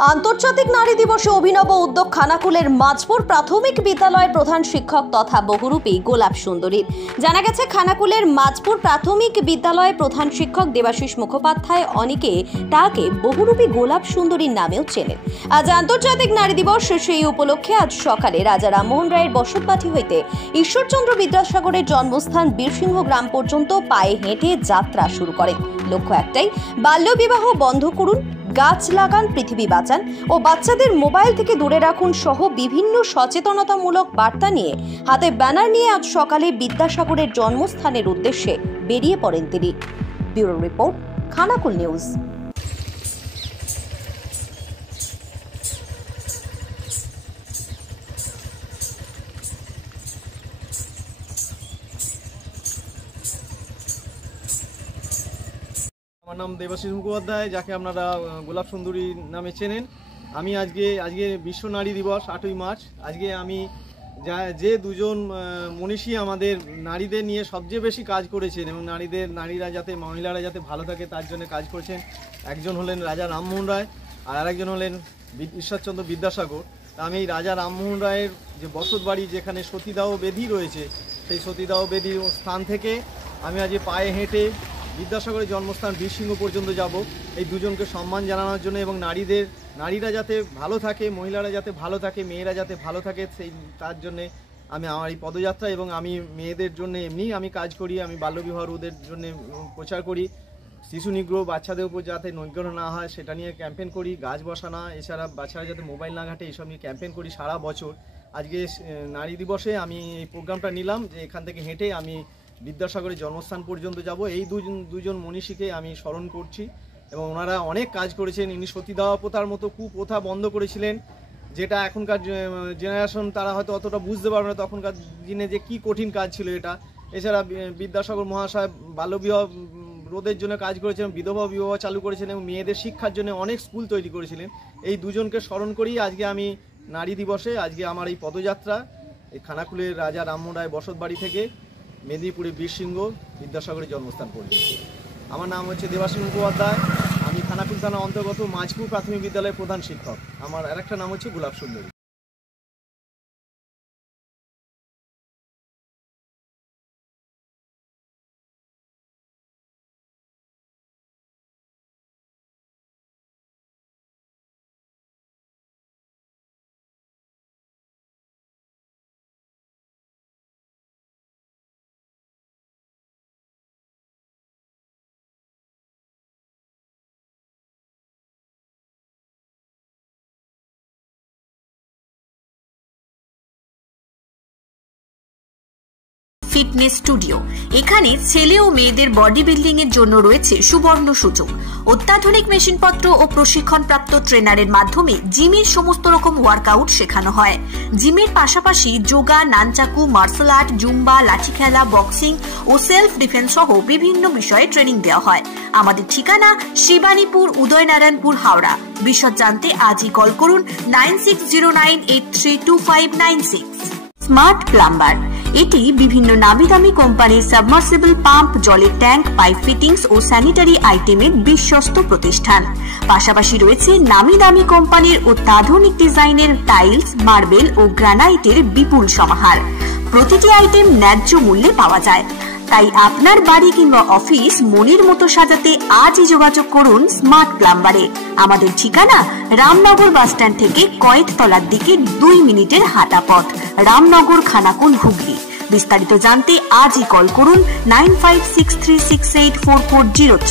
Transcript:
আন্তর্জাতিক নারী দিবসে অভিনব উদ্যোগ খানাকুলের মাঝপুর প্রাথমিক বিদ্যালয়ের প্রধান শিক্ষক তথা বহুরূপী গোলাপ সুন্দরীর। জানা গেছে, খানাকুলের মাঝপুর প্রাথমিক বিদ্যালয়ের প্রধান শিক্ষক দেবাশিস মুখোপাধ্যায় অনেকে তাকে বহুরূপী গোলাপ সুন্দরীর নামেও চেনেন। আজ আন্তর্জাতিক নারী দিবস, সেই উপলক্ষে আজ সকালে রাজা রামমোহন রায়ের বসতবাটি হইতে ঈশ্বরচন্দ্র বিদ্যাসাগরের জন্মস্থান বীরসিংহ গ্রাম পর্যন্ত পায়ে হেঁটে যাত্রা শুরু করেন। লক্ষ্য একটাই, বাল্যবিবাহ বন্ধ করুন, গাছ লাগান, পৃথিবী বাঁচান ও বাচ্চাদের মোবাইল থেকে দূরে রাখুন সহ বিভিন্ন সচেতনতামূলক বার্তা নিয়ে হাতে ব্যানার নিয়ে আজ সকালে বিদ্যাসাগরের জন্মস্থানের উদ্দেশ্যে বেরিয়ে পড়েন তিনি। Bureau report, Khanakul news. আমার নাম দেবাশিস মুখোপাধ্যায়, যাকে আপনারা গোলাপ সুন্দরী নামে চেনেন। আমি আজকে বিশ্ব নারী দিবস 8ই মার্চ। আজকে আমি যে দুজন মনীষী আমাদের নারীদের নিয়ে সবচেয়ে বেশি কাজ করেছেন এবং মহিলারা যাতে ভালো থাকে তার জন্য কাজ করেছেন, একজন হলেন রাজা রামমোহন রায় আর আরেকজন হলেন ঈশ্বরচন্দ্র বিদ্যাসাগর। আমি এই রাজা রামমোহন রায়ের যে বসত বাড়ি, যেখানে সতীদাহ বেদি রয়েছে, সেই সতীদাহ বেদির স্থান থেকে আমি আজ পায়ে হেঁটে বিদ্যাসাগরের জন্মস্থান বীরসিংহ পর্যন্ত যাব, এই দুজনকে সম্মান জানানোর জন্য এবং নারীরা যাতে ভালো থাকে, মহিলারা যাতে ভালো থাকে, মেয়েরা যাতে ভালো থাকে, তার জন্যে আমি আমার এই পদযাত্রা। এবং আমি মেয়েদের জন্য এমনিই আমি কাজ করি, আমি বাল্যবিবাহ রোধের জন্য প্রচার করি, শিশু নিগ্রহ বাচ্চাদের উপর যাতে নিগ্রহ না হয় সেটা নিয়ে ক্যাম্পেন করি, গাছ বসানো, এছাড়া বাচ্চারা যাতে মোবাইল না ঘাটে এইসব নিয়ে ক্যাম্পেন করি সারা বছর। আজকে নারী দিবসে আমি এই প্রোগ্রামটা নিলাম যে এখান থেকে হেঁটে আমি বিদ্যাসাগরের জন্মস্থান পর্যন্ত যাব। এই দুজন মনীষীকে আমি স্মরণ করছি এবং ওনারা অনেক কাজ করেছেন। ইনি সতীদাহ প্রথার মতো কুপ্রথা বন্ধ করেছিলেন, যেটা এখনকার জেনারেশন তারা হয়তো অতটা বুঝতে পারবে না, তখনকার দিনে যে কি কঠিন কাজ ছিল এটা। এছাড়া বিদ্যাসাগর মহাশয় বাল্যবিবাহ রোধের জন্য কাজ করেছিলেন, বিধবা বিবাহ চালু করেছিলেন এবং মেয়েদের শিক্ষার জন্য অনেক স্কুল তৈরি করেছিলেন। এই দুজনকে স্মরণ করেই আজকে আমি নারী দিবসে আজকে আমার এই পদযাত্রা এই খানাকুলের রাজা রামমোহন রায় বসত বাড়ি থেকে মেদিনীপুরে বীরসিংহ বিদ্যাসাগরের জন্মস্থান পর্যন্ত। আমার নাম হচ্ছে দেবাশিস মুখোপাধ্যায়, আমি খানাকুল থানার অন্তর্গত মাঝপুর প্রাথমিক বিদ্যালয়ের প্রধান শিক্ষক। আমার আরেকটা নাম হচ্ছে গোলাপ সুন্দরী। Fitness studio. এখানে ছেলে ও মেয়েদের বডি বিল্ডিং এর জন্য রয়েছে সুবর্ণ সুযোগ। অত্যাধুনিক মেশিনপত্র ও প্রশিক্ষণপ্রাপ্ত ট্রেনারের মাধ্যমে জিমের সমস্ত রকম ওয়ার্কআউট শেখানো হয়। জিমের পাশাপাশি yoga, nunchaku, martial art, zumba, লাঠি খেলা, বক্সিং ও সেলফ ডিফেন্স সহ বিভিন্ন বিষয়ে ট্রেনিং দেওয়া হয়। আমাদের ঠিকানা শিবানীপুর, উদয়নারায়ণপুর, হাওড়া। বিশদ জানতে আজই কল করুন 9609832596। স্মার্ট প্লাম্বার, এটি বিভিন্ন নামি দামি কোম্পানির সাবমার্সিবল পাম্প, জলের ট্যাঙ্ক, পাইপ ফিটিংস ও স্যানিটারি আইটেমের বিশ্বস্ত প্রতিষ্ঠান। পাশাপাশি রয়েছে নামি দামি কোম্পানির অত্যাধুনিক ডিজাইনের টাইলস, মার্বেল ও গ্রানাইটের বিপুল সমাহার। প্রতিটি আইটেম ন্যায্য মূল্যে পাওয়া যায়। তাই আপনার বাড়ি কিংবা অফিস মনের মতো সাজাতে আজই যোগাযোগ করুন স্মার্ট প্লাম্বারে। আমাদের ঠিকানা রামনগর বাসস্ট্যান্ড থেকে কয়েকতলার দিকে 2 মিনিটের হাঁটা পথ, রামনগর, খানাকুল, হুগলি। বিস্তারিত জানতে আজই কল করুন 9563684403।